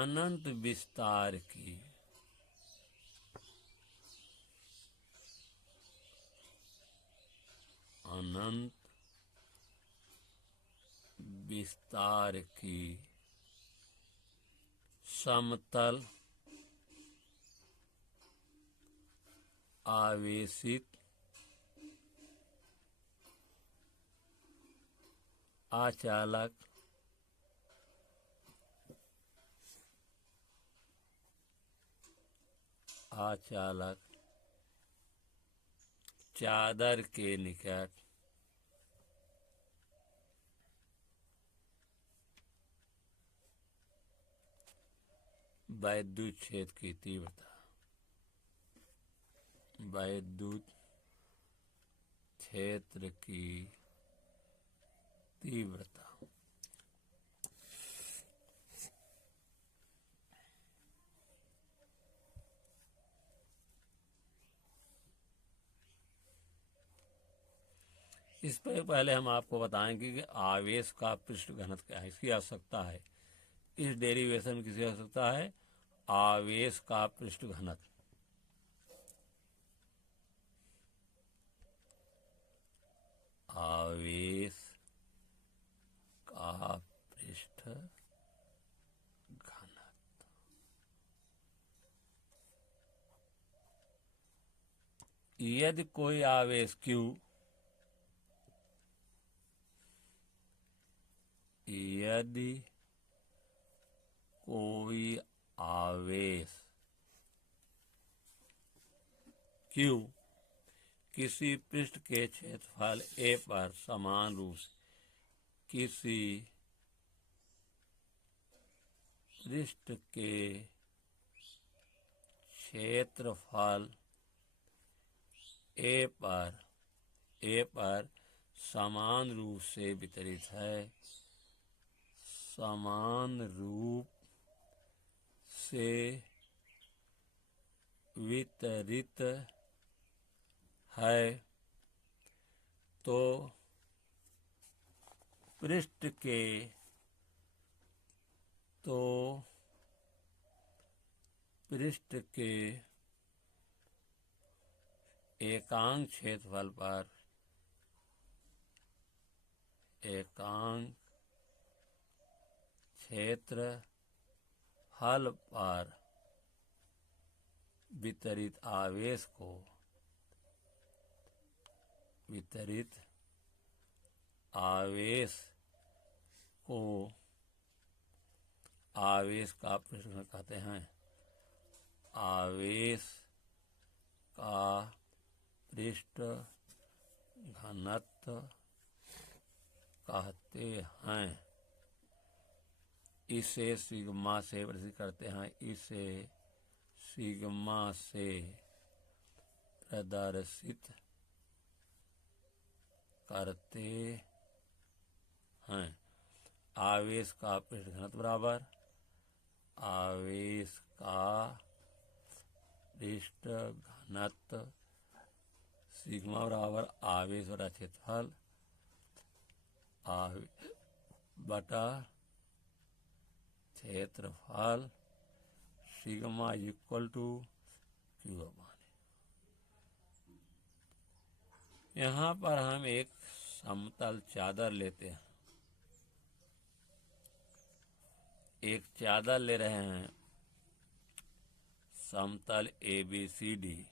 अनंत विस्तार की, अनंत विस्तार की समतल आवेशित आचालक चादर के निकट वैद्युत क्षेत्र की तीव्रता, वैद्युत क्षेत्र की तीव्रता। इस पर पहले हम आपको बताएंगे कि आवेश का पृष्ठ घनत्व क्या है, इसकी आवश्यकता है। इस डेरिवेशन में किसी आवश्यकता है, आवेश का पृष्ठ घनत्व। आवेश का पृष्ठ घनत्व। यदि कोई आवेश Q, यदि कोई आवेश Q किसी पृष्ठ के क्षेत्रफल A पर समान रूप से किसी पृष्ठ के क्षेत्रफल A पर समान रूप से वितरित है, समान रूप से वितरित है, तो पृष्ठ के एकांक क्षेत्रफल पर वितरित आवेश को आवेश का पृष्ठ घनत्व कहते हैं। आवेश का पृष्ठ घनत्व कहते हैं। इसे सिग्मा से प्रदर्शित करते हैं, इसे सिग्मा से प्रदर्शित करते हैं। आवेश का पृष्ठ घनत्व बराबर आवेश का पृष्ठ घनत्व सिग्मा बराबर आवेश बटा क्षेत्रफल बटा क्षेत्रफल सिग्मा इक्वल टू Q/। यहाँ पर हम एक समतल चादर लेते हैं, एक चादर ले रहे हैं समतल ABCD,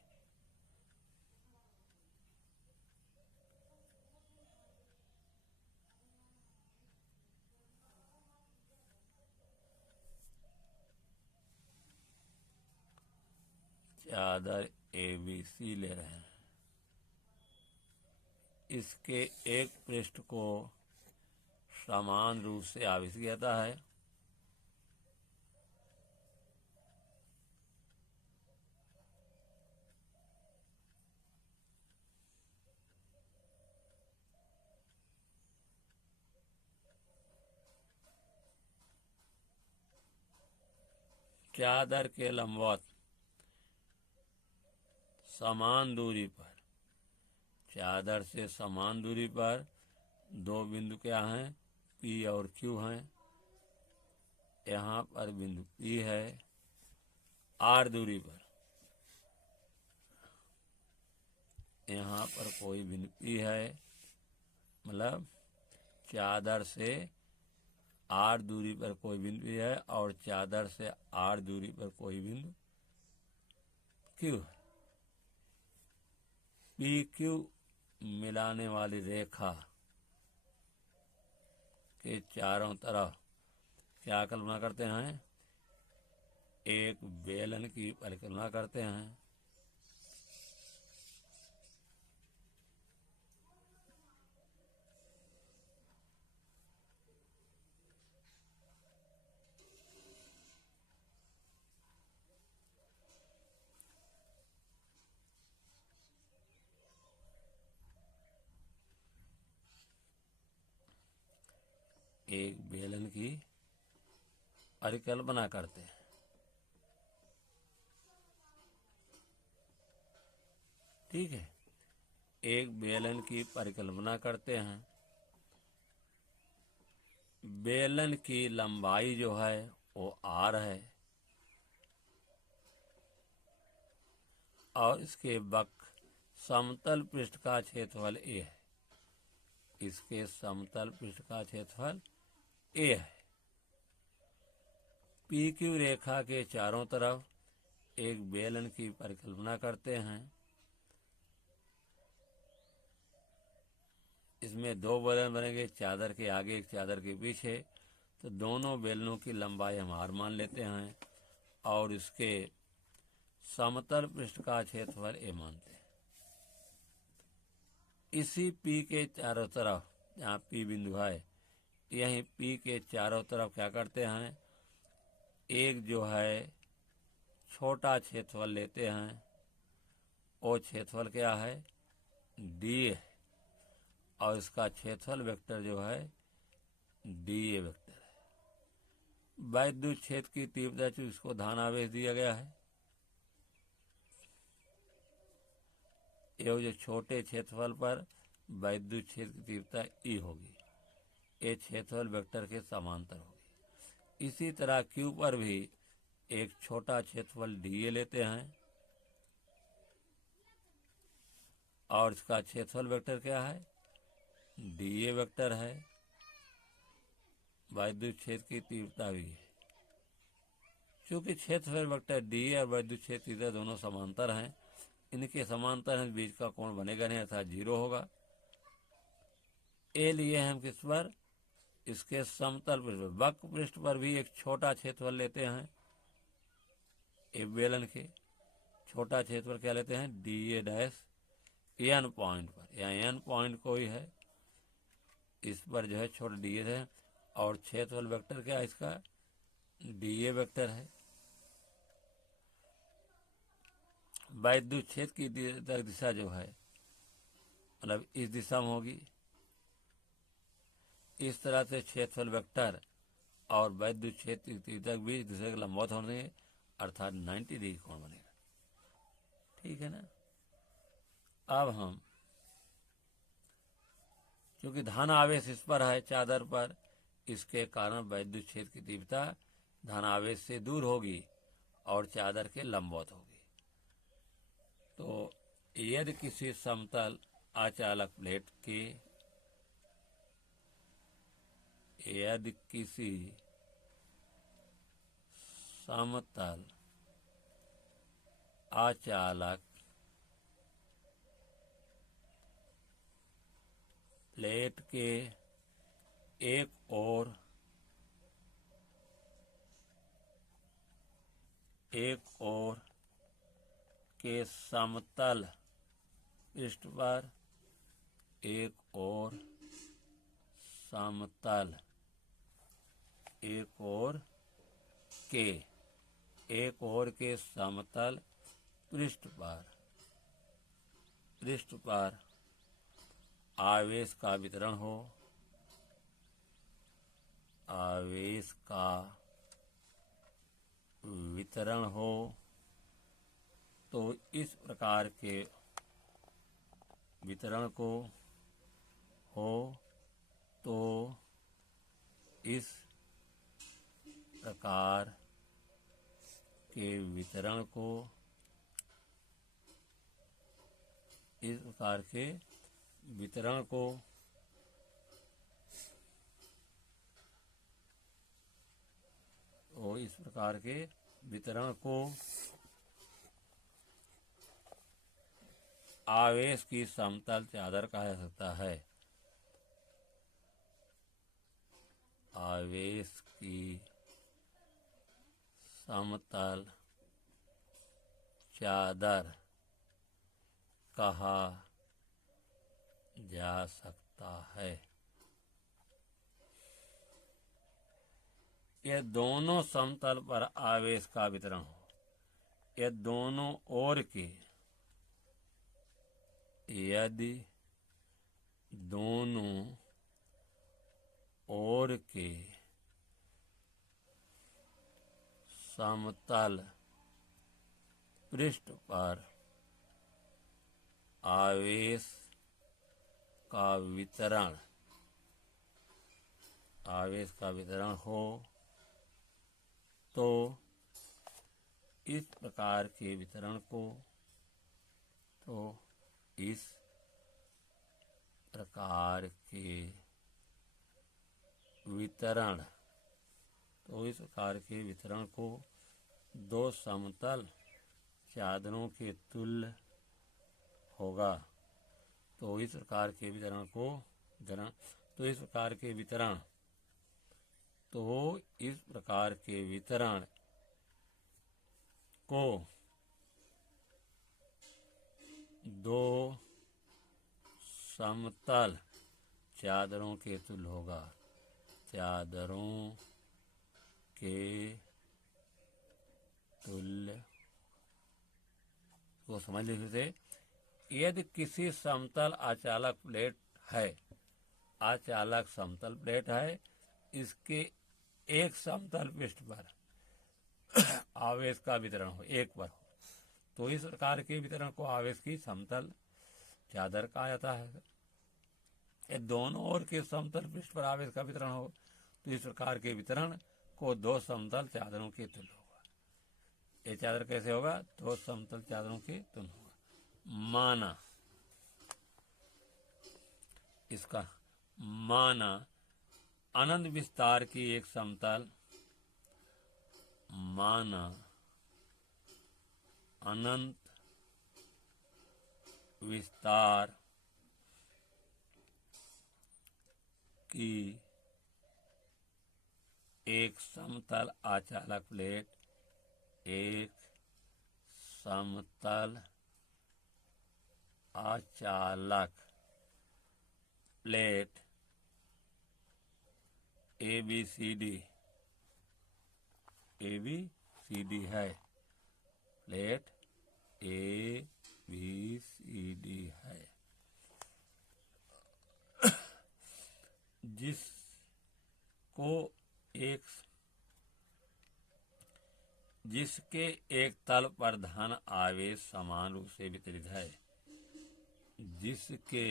चादर ABC ले रहे हैं। इसके एक पृष्ठ को समान रूप से आवेशित किया जाता है, चादर के लंबवत समान दूरी पर, चादर से समान दूरी पर दो बिंदु क्या हैं, P और Q हैं। यहाँ पर बिंदु P है r दूरी पर, यहाँ पर कोई बिंदु P है, मतलब चादर से r दूरी पर कोई बिंदु P है और चादर से r दूरी पर कोई बिंदु Q है। PQ मिलाने वाली रेखा के चारों तरफ क्या कल्पना करते हैं? एक बेलन की परिकल्पना करते हैं। एक बेलन की परिकल्पना करते हैं। ठीक है, एक बेलन की परिकल्पना करते हैं। बेलन की लंबाई जो है वो r है और इसके वक्र समतल पृष्ठ का क्षेत्रफल a है। इसके समतल पृष्ठ का क्षेत्रफल a है। PQ रेखा के चारों तरफ एक बेलन की परिकल्पना करते हैं। इसमें दो बेलन बनेंगे, चादर के आगे एक चादर के पीछे। तो दोनों बेलनों की लंबाई हम r मान लेते हैं और इसके समतल पृष्ठ का क्षेत्रफल a मानते हैं। इसी P के चारों तरफ, जहाँ P बिंदु है, यहीं P के चारों तरफ क्या करते हैं? एक जो है छोटा क्षेत्रफल लेते हैं। वो क्षेत्रफल क्या है? d है और इसका क्षेत्रफल वेक्टर जो है dA वेक्टर है। वैद्युत क्षेत्र की तीव्रता, जो इसको धनावेश दिया गया है, ये जो छोटे क्षेत्रफल पर वैद्युत क्षेत्र की तीव्रता E होगी, ये क्षेत्रफल वेक्टर के समांतर होगी। इसी तरह Q पर भी एक छोटा क्षेत्रफल dA लेते हैं और इसका क्षेत्रफल वेक्टर क्या है? dA वेक्टर है। वैद्युत क्षेत्र की तीव्रता भी है। चूंकि क्षेत्रफल वेक्टर dA और वैद्युत क्षेत्र की तीव्रता दोनों समांतर हैं, इनके समांतर हैं, बीच का कोण बनेगा नहीं, अर्थात 0 होगा। ए लिए हम किस पर? इसके समतल पृष्ठ पर। वक्र पृष्ठ पर भी एक छोटा क्षेत्रफल लेते हैं। एक बेलन के छोटा क्षेत्रफल क्या लेते हैं? dA डैश n पॉइंट पर, यहाँ n पॉइंट कोई है, इस पर जो है छोटा dA है और क्षेत्रफल वेक्टर क्या है इसका? dA वेक्टर है। वैद्युत क्षेत्र की दिशा जो है, मतलब इस दिशा में होगी। इस तरह से क्षेत्रफल वेक्टर और वैद्युत क्षेत्र की तीव्रता के बीच दूसरे के लंबवत होने, अर्थात 90 डिग्री कोण बनेगा। ठीक है ना? अब हम, क्योंकि धन आवेश इस पर है चादर पर, इसके कारण वैद्युत क्षेत्र की तीव्रता धन आवेश से दूर होगी और चादर के लंबवत होगी। तो यदि किसी समतल अचालक प्लेट की, यदि किसी समतल अचालक प्लेट के एक ओर के समतल पृष्ठ पर, एक ओर समतल, एक ओर के समतल पृष्ठ पर आवेश का वितरण हो, आवेश का वितरण हो, तो इस प्रकार के वितरण को हो, तो इस प्रकार के वितरण को इस प्रकार के वितरण को आवेश की समतल चादर कहा जा सकता है। आवेश की समतल चादर कहा जा सकता है। यह दोनों समतल पर आवेश का वितरण हो, यह दोनों ओर के, यदि दोनों ओर के समतल पृष्ठ पर आवेश का वितरण हो तो इस प्रकार के वितरण को दो समतल चादरों के तुल्य होगा। तो इस प्रकार के वितरण को दो समतल चादरों के तुल्य होगा। चादरों के तुल्य को समझ लीजिए। यदि किसी समतल आचालक समतल प्लेट है, इसके एक समतल पृष्ठ पर आवेश का वितरण हो, एक पर हो, तो इस प्रकार के वितरण को आवेश की समतल चादर कहा जाता है। ये दोनों ओर के समतल पृष्ठ पर आवेश का वितरण हो तो इस प्रकार के वितरण को दो समतल चादरों के तुल्य होगा। ये चादर कैसे होगा? दो समतल चादरों के तुल्य होगा। माना अनंत विस्तार की एक समतल, अनंत विस्तार की एक समतल आचालक प्लेट, ABCD है, प्लेट ABCD है, जिसके एक तल पर धन आवेश समान रूप से वितरित है। जिसके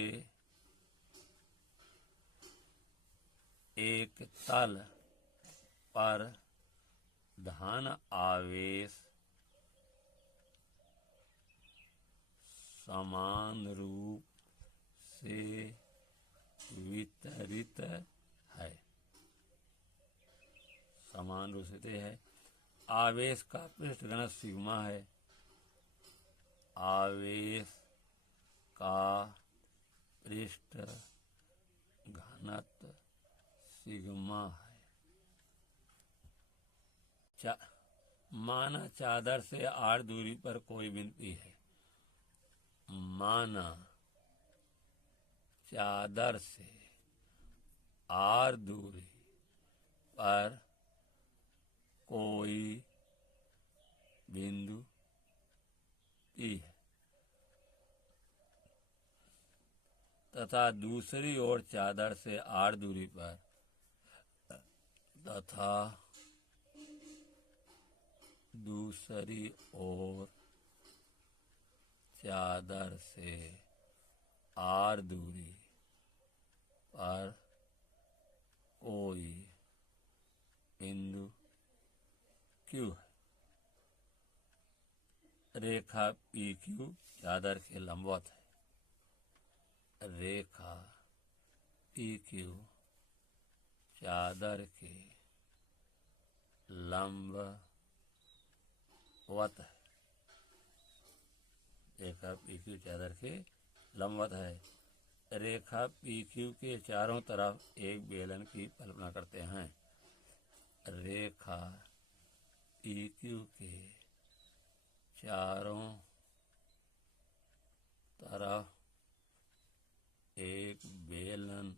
एक तल पर धन आवेश समान रूप से वितरित है। आवेश का पृष्ठ घनत्व सिग्मा है। आवेश का पृष्ठ घनत्व सिग्मा है। माना चादर से r दूरी पर कोई बिंदु है। माना चादर से r दूरी पर कोई बिंदु P है तथा दूसरी ओर चादर से r दूरी पर कोई बिंदु क्यू है। रेखा पी क्यू चादर के लंबवत है। रेखा पी क्यू चादर के लंबवत है। रेखा पी क्यू चादर के लंबवत है। रेखा पी क्यू के चारों तरफ एक बेलन की कल्पना करते हैं। रेखा पी क्यू के चारों तरफ एक बेलन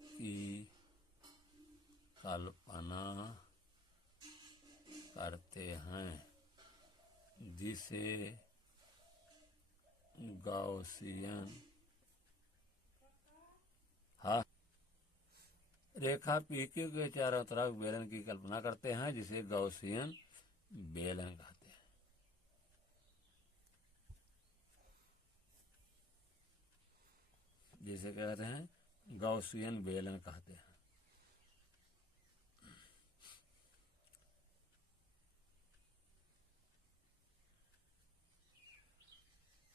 की कल्पना करते हैं जिसे गॉसियन रेखा पीक्यू के चारों तरफ बेलन की कल्पना करते हैं जिसे गॉसियन बेलन कहते हैं। जिसे कहते हैं गॉसियन बेलन कहते हैं।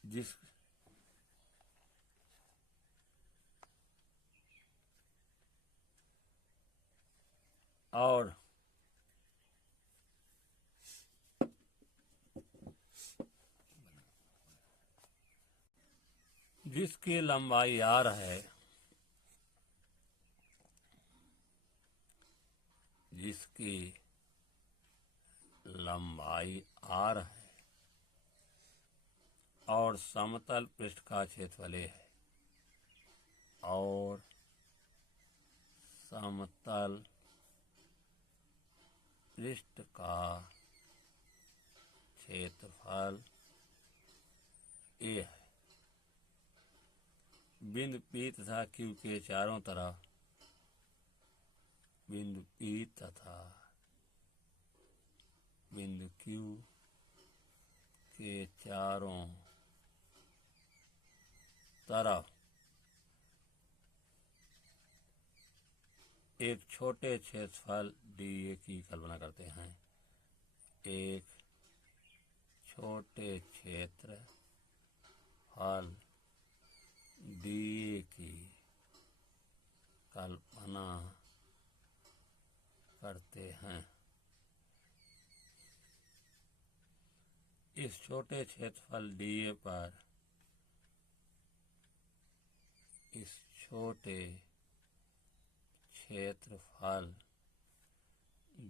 जिस और जिसकी लंबाई r है, जिसकी लंबाई r है और समतल पृष्ठ का क्षेत्रफल a है, और समतल पृष्ठ का क्षेत्रफल a है। बिंदु P तथा Q के चारों तरफ बिंदु P तथा बिंदु Q के चारों तरफ एक छोटे क्षेत्रफल dA की कल्पना करते हैं। एक छोटे क्षेत्रफल dA की कल्पना करते हैं। इस छोटे क्षेत्रफल dA पर इस छोटे क्षेत्रफल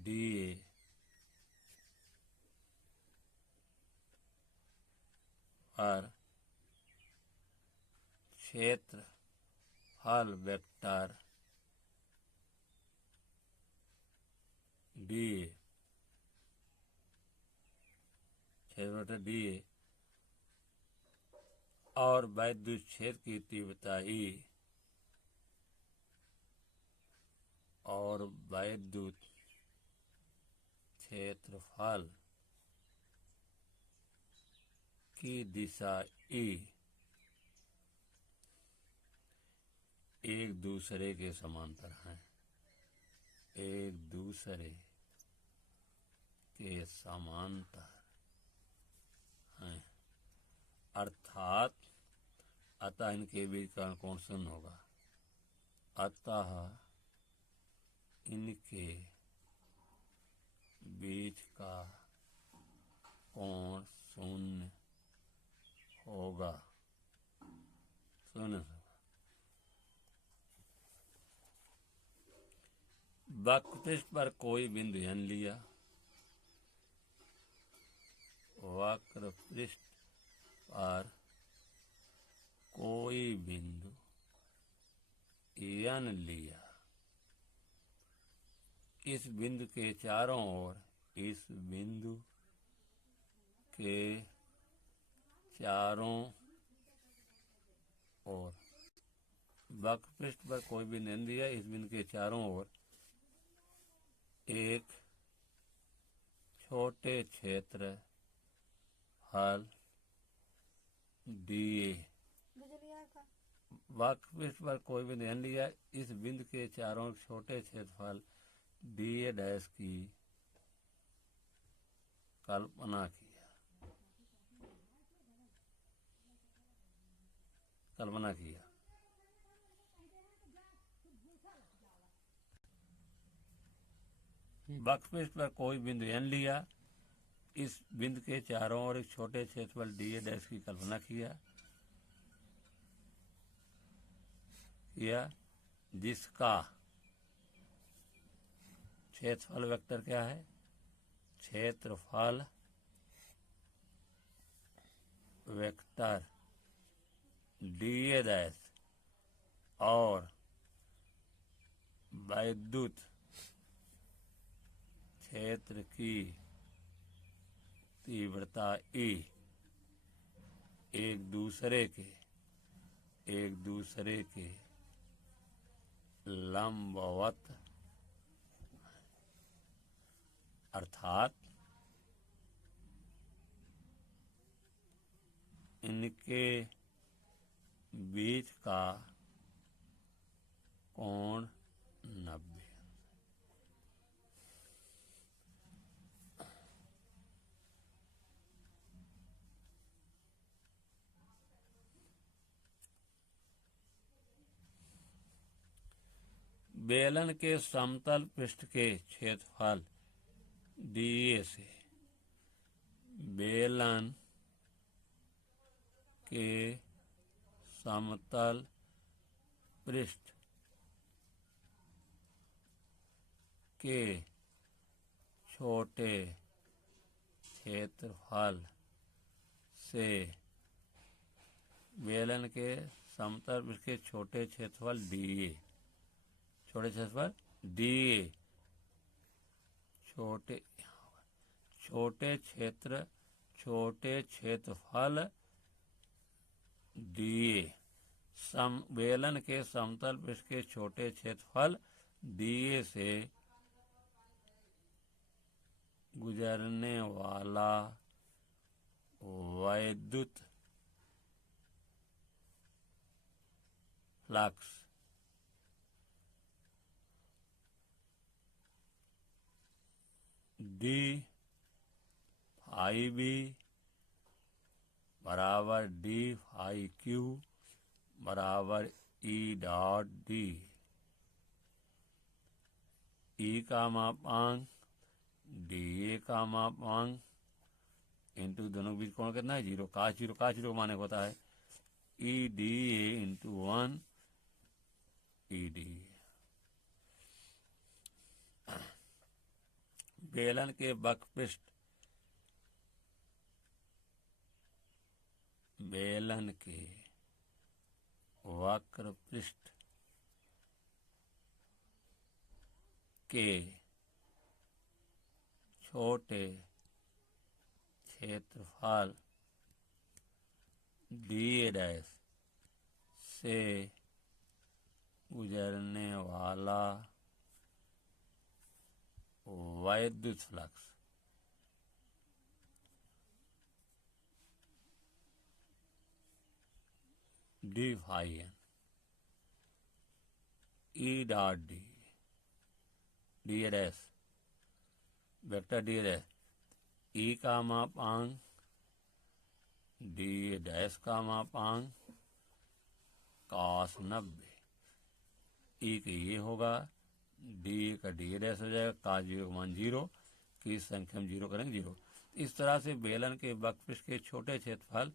dA पर क्षेत्रफल वेक्टर dA क्षेत्रफल dA और वैद्युत क्षेत्र की तीव्रता E और वैद्युत क्षेत्रफल की दिशा E एक दूसरे के समांतर हैं। एक दूसरे के समांतर हैं, अर्थात अतः इनके बीच का कोण शून्य होगा। अतः इनके बीच का कोण शून्य होगा। शून्य वक्रपृष्ठ पर कोई बिंदु n लिया। वक्रपृष्ठ पर कोई बिंदु n लिया। इस बिंदु के चारों ओर इस बिंदु के चारों ओर वक्रपृष्ठ पर कोई बिंदु n लिया। इस बिंदु के चारों ओर एक छोटे क्षेत्रफल dA वक्रपृष्ठ पर कोई बिंदु n लिया। इस बिंदु के चारों छोटे क्षेत्रफल dA डैश की कल्पना किया। वक्रपृष्ठ पर कोई बिंदु n लिया, इस बिंदु के चारों ओर एक छोटे क्षेत्रफल dA डैश की कल्पना किया जिसका क्षेत्रफल वेक्टर क्या है? क्षेत्रफल वेक्टर dA डैश और वैद्युत क्षेत्र की तीव्रता E एक दूसरे के लंबवत, अर्थात इनके बीच का कोण 90। बेलन के समतल पृष्ठ के क्षेत्रफल dA से बेलन के समतल पृष्ठ के छोटे क्षेत्रफल से बेलन के समतल पृष्ठ के छोटे क्षेत्रफल dA, छोटे क्षेत्रफल dA बेलन के समतल पृष्ठ के छोटे क्षेत्रफल dA से गुजरने वाला वैद्युत फ्लक्स d phi b बराबर d phi q बराबर E डॉट d। E का मापांक dA का मापांक इंटू दोनों के बीच कोण कितना है? 0। cos 0 माने होता है EDA इंटू 1 EDA। बेलन के वक्र पृष्ठ के छोटे क्षेत्रफल dA डैश से गुजरने वाला वैद्युत flux d phi n E dot d dA dash vector dA dash E का मापांक dA डैश का मापांक cos 90। E के ये होगा, dA का dA डैश हो जाएगा, cos 0 का मान 0 की संख्या में 0 करेंगे 0। इस तरह से बेलन के वक्रपृष्ठ के छोटे क्षेत्रफल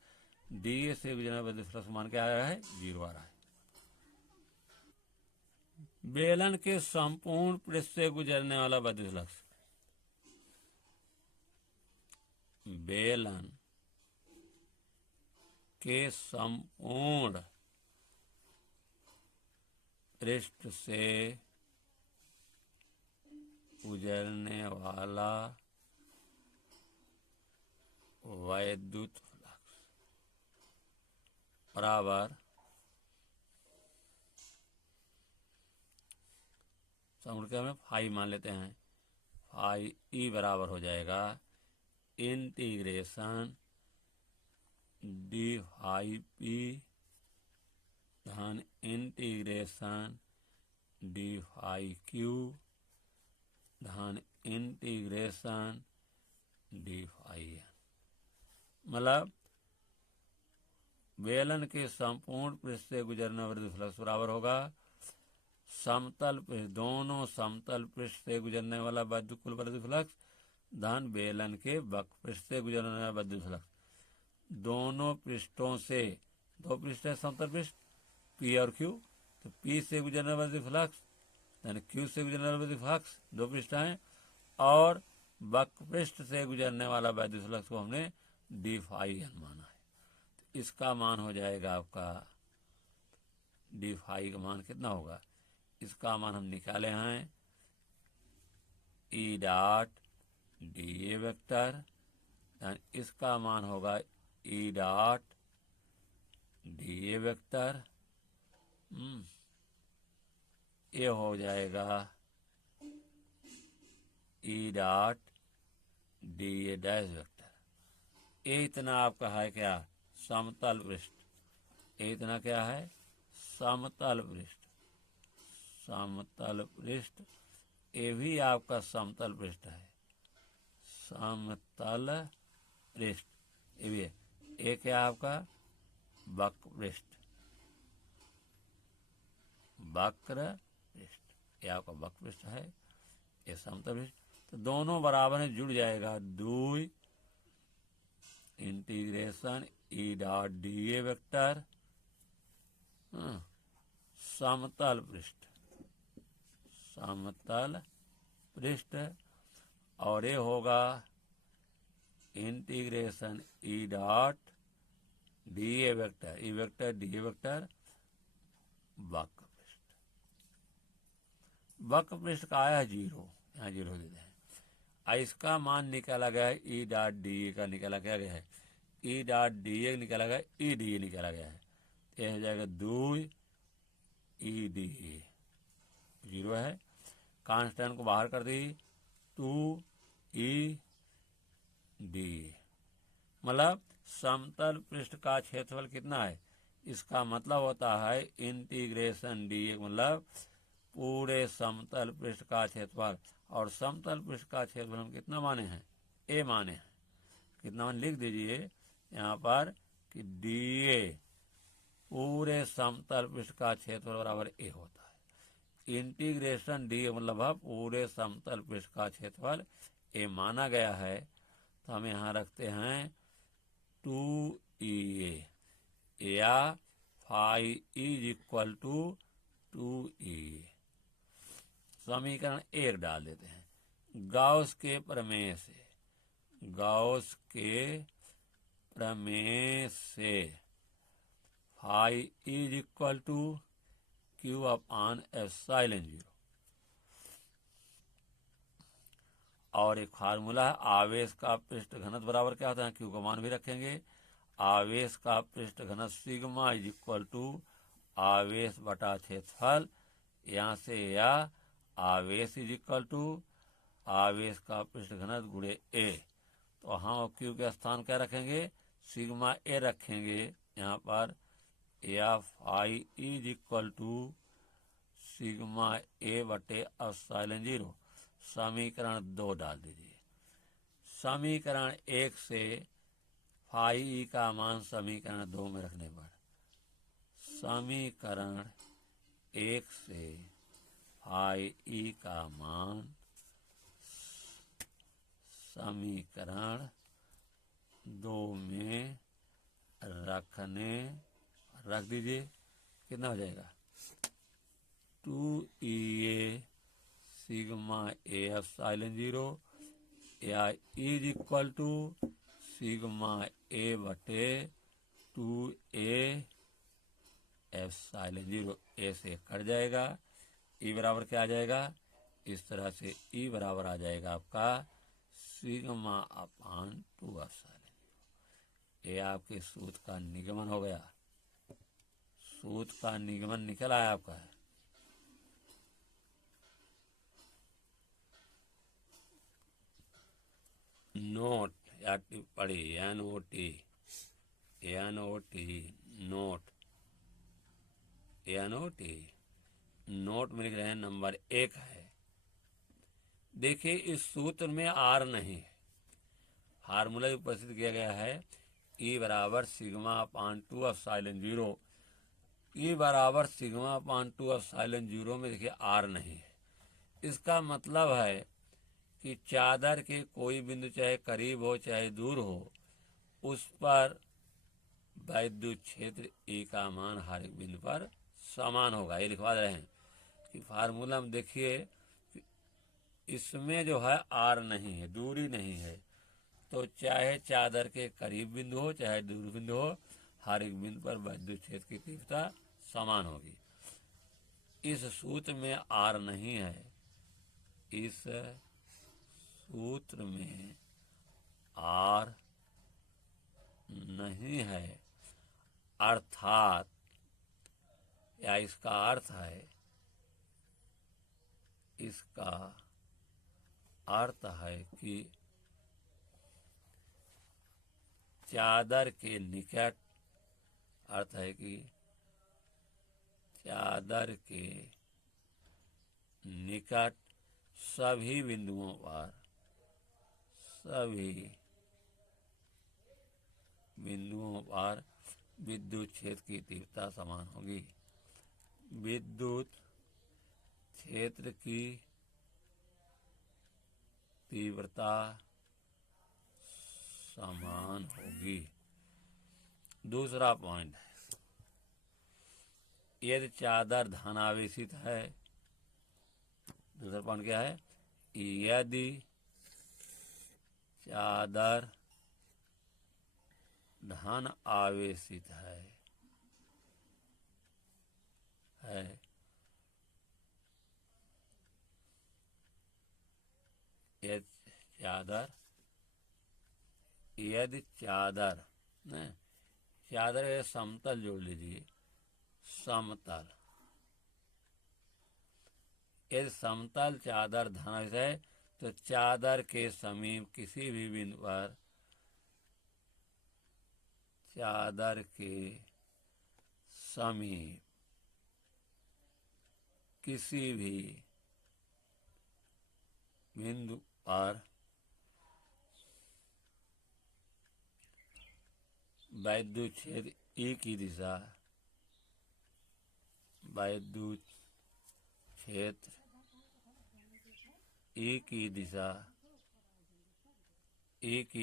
dA से गुजरने वाले वैद्युत फ्लक्स मान क्या आ रहा है? 0 आ रहा है। बेलन के संपूर्ण पृष्ठ से गुजरने वाला वैद्युत फ्लक्स बेलन के संपूर्ण पृष्ठ से गुजरने वाला वैद्युत फ्लक्स बराबर समीकरण में फाई मान लेते हैं। फाई ई बराबर हो जाएगा इंटीग्रेशन डी फाई पी धन इंटीग्रेशन डी फाई क्यू धन इंटीग्रेशन डी फाई एन। मतलब बेलन के संपूर्ण पृष्ठ से गुजरने वाला फ्लक्स बराबर होगा समतल पृष्ठ, दोनों समतल पृष्ठ से गुजरने वाला कुल विद्युत फ्लक्स धन बेलन के वक्र पृष्ठ से गुजरने वाला विद्युत फ्लक्स। दोनों पृष्ठों से, दो पृष्ठ है समतल पृष्ठ पी और क्यू, तो पी से गुजरने वाला विद्युत फ्लक्स यानी क्यू से गुजरने वाला विद्युत फ्लक्स, दो पृष्ठ हैं, और वक्र पृष्ठ से गुजरने वाला विद्युत फ्लक्स को हमने डी फाई एन माना है। तो इसका मान हो जाएगा आपका डी फाई का मान कितना होगा, इसका मान हम निकाले हैं E dot D A vector, यानी इसका मान होगा E dot D A vector, ये हो जाएगा E dot D A dash vector. ये इतना आपका है क्या, समतल पृष्ठ, ये इतना क्या है, समतल पृष्ठ, समतल पृष्ठ, ये भी आपका समतल पृष्ठ है, समतल पृष्ठ, ये भी है। ये क्या आपका वक्र पृष्ठ, वक्र पृष्ठ, ये आपका वक्र पृष्ठ है, ये समतल पृष्ठ। तो दोनों बराबर में जुड़ जाएगा, दो integration E dot D A vector समतल पृष्ठ, समतल पृष्ठ, और ये होगा integration E dot D A vector, E vector D A vector वक्र पृष्ठ। वक्र पृष्ठ का आया जीरो, यहाँ जीरो दे दें। इसका मान निकाला गया है ई डॉट डी ए का, निकाला क्या गया है ई डॉट डी ए निकाला गया, ई डी ए निकाला गया है, यह हो जाएगा दो ई डी ए, जीरो है, कांस्टेंट को बाहर कर दी, टू ई डी ए। मतलब समतल पृष्ठ का क्षेत्रफल कितना है, इसका मतलब होता है इंटीग्रेशन डी ए, मतलब पूरे समतल पृष्ठ का क्षेत्रफल, और समतल पृष्ठ का क्षेत्रफल हम कितना माने हैं, ए माने हैं, कितना मान लिख दीजिए यहाँ पर कि डी ए पूरे समतल पृष्ठ का क्षेत्रफल बराबर ए होता है। इंटीग्रेशन डी ए मतलब पूरे समतल पृष्ठ का क्षेत्रफल ए माना गया है, तो हम यहाँ रखते हैं टू ई ए, या phi is equal to two E. समीकरण एक डाल देते हैं, गॉस के प्रमेय से, गॉस के प्रमेय से phi is equal to q upon epsilon zero, और एक फार्मूला है आवेश का पृष्ठ घनत्व बराबर क्या होता है, क्यू का मान भी रखेंगे, आवेश का पृष्ठ घनत्व सिग्मा इज इक्वल टू आवेश बटा क्षेत्रफल, यहाँ से या आवेश इज इक्वल टू आवेश का पृष्ठ घनत्व गुणे ए, तो हम क्यू के स्थान क्या रखेंगे, सिग्मा ए रखेंगे यहाँ पर, या phi is equal to sigma A बटे एप्सिलॉन जीरो। समीकरण 2 डाल दीजिए, समीकरण 1 से फाई ई का मान समीकरण 2 में रखने पर, समीकरण 1 से फाई ई का मान समीकरण 2 में रख दीजिए, कितना हो जाएगा, two E A sigma A epsilon zero, या is equal to sigma A बटे two A epsilon zero, A से कट जाएगा, ई बराबर क्या आ जाएगा, इस तरह से ई बराबर आ जाएगा आपका sigma upon two epsilon zero. ये आपके सूत्र का निगमन हो गया, सूत्र का निगमन निकल आया आपका है। नोट या टिप्पणी, NOT, नोट, नोट में लिख रहे हैं नंबर 1 है। देखिए इस सूत्र में आर नहीं है, फार्मूला भी प्रस्तुत किया गया है, E बराबर सिग्मा अपान 2 एप्सिलॉन 0। E बराबर सिग्मा अपान 2 एप्सिलॉन 0 में देखिए R नहीं है। इसका मतलब है कि चादर के कोई बिंदु चाहे करीब हो चाहे दूर हो, उस पर वैद्युत क्षेत्र E का मान हर एक बिंदु पर समान होगा। ये लिखवा रहे हैं कि फार्मूला में देखिए इसमें जो है R नहीं है, दूरी नहीं है, तो चाहे चादर के करीब बिंदु हो चाहे दूर बिंदु हो, हर एक बिंदु पर वैद्युत क्षेत्र की तीव्रता समान होगी। इस सूत्र में R नहीं है, इस सूत्र में R नहीं है, अर्थात या इसका अर्थ है, इसका अर्थ है कि चादर के निकट, अर्थ है कि चादर के निकट सभी बिंदुओं पर विद्युत क्षेत्र की तीव्रता समान होगी। विद्युत क्षेत्र की तीव्रता समान होगी। दूसरा पॉइंट है, यदि चादर धनावेशित है, दूसरा पॉइंट क्या है, यदि चादर धन आवेशित है यदि चादर समतल जोड़ लीजिए, समतल, यदि समतल चादर धनावेशित है तो चादर के समीप किसी भी बिंदु पर, चादर के समीप किसी भी बिंदु पर वैद्युत क्षेत्र E की दिशा, वैद्युत क्षेत्र E की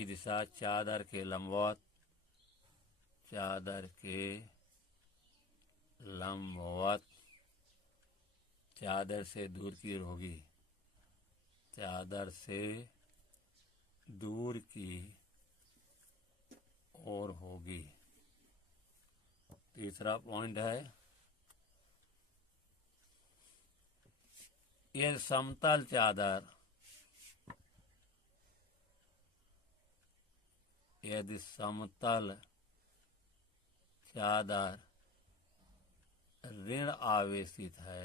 दिशा चादर के लंबवत, चादर से दूर की होगी, चादर से दूर की ओर होगी। तीसरा पॉइंट है, यदि समतल चादर, ऋण आवेशित है,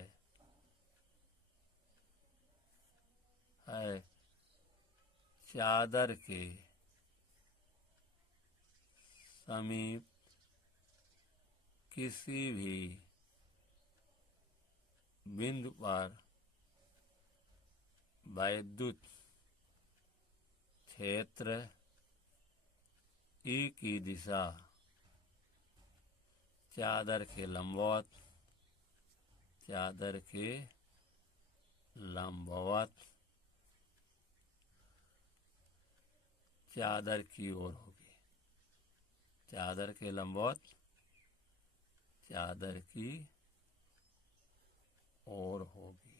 चादर के समीप किसी भी बिंदु पर वैद्युत क्षेत्र E की दिशा चादर के लंबवत चादर की ओर होगी, चादर के लंबवत चादर की ओर होगी।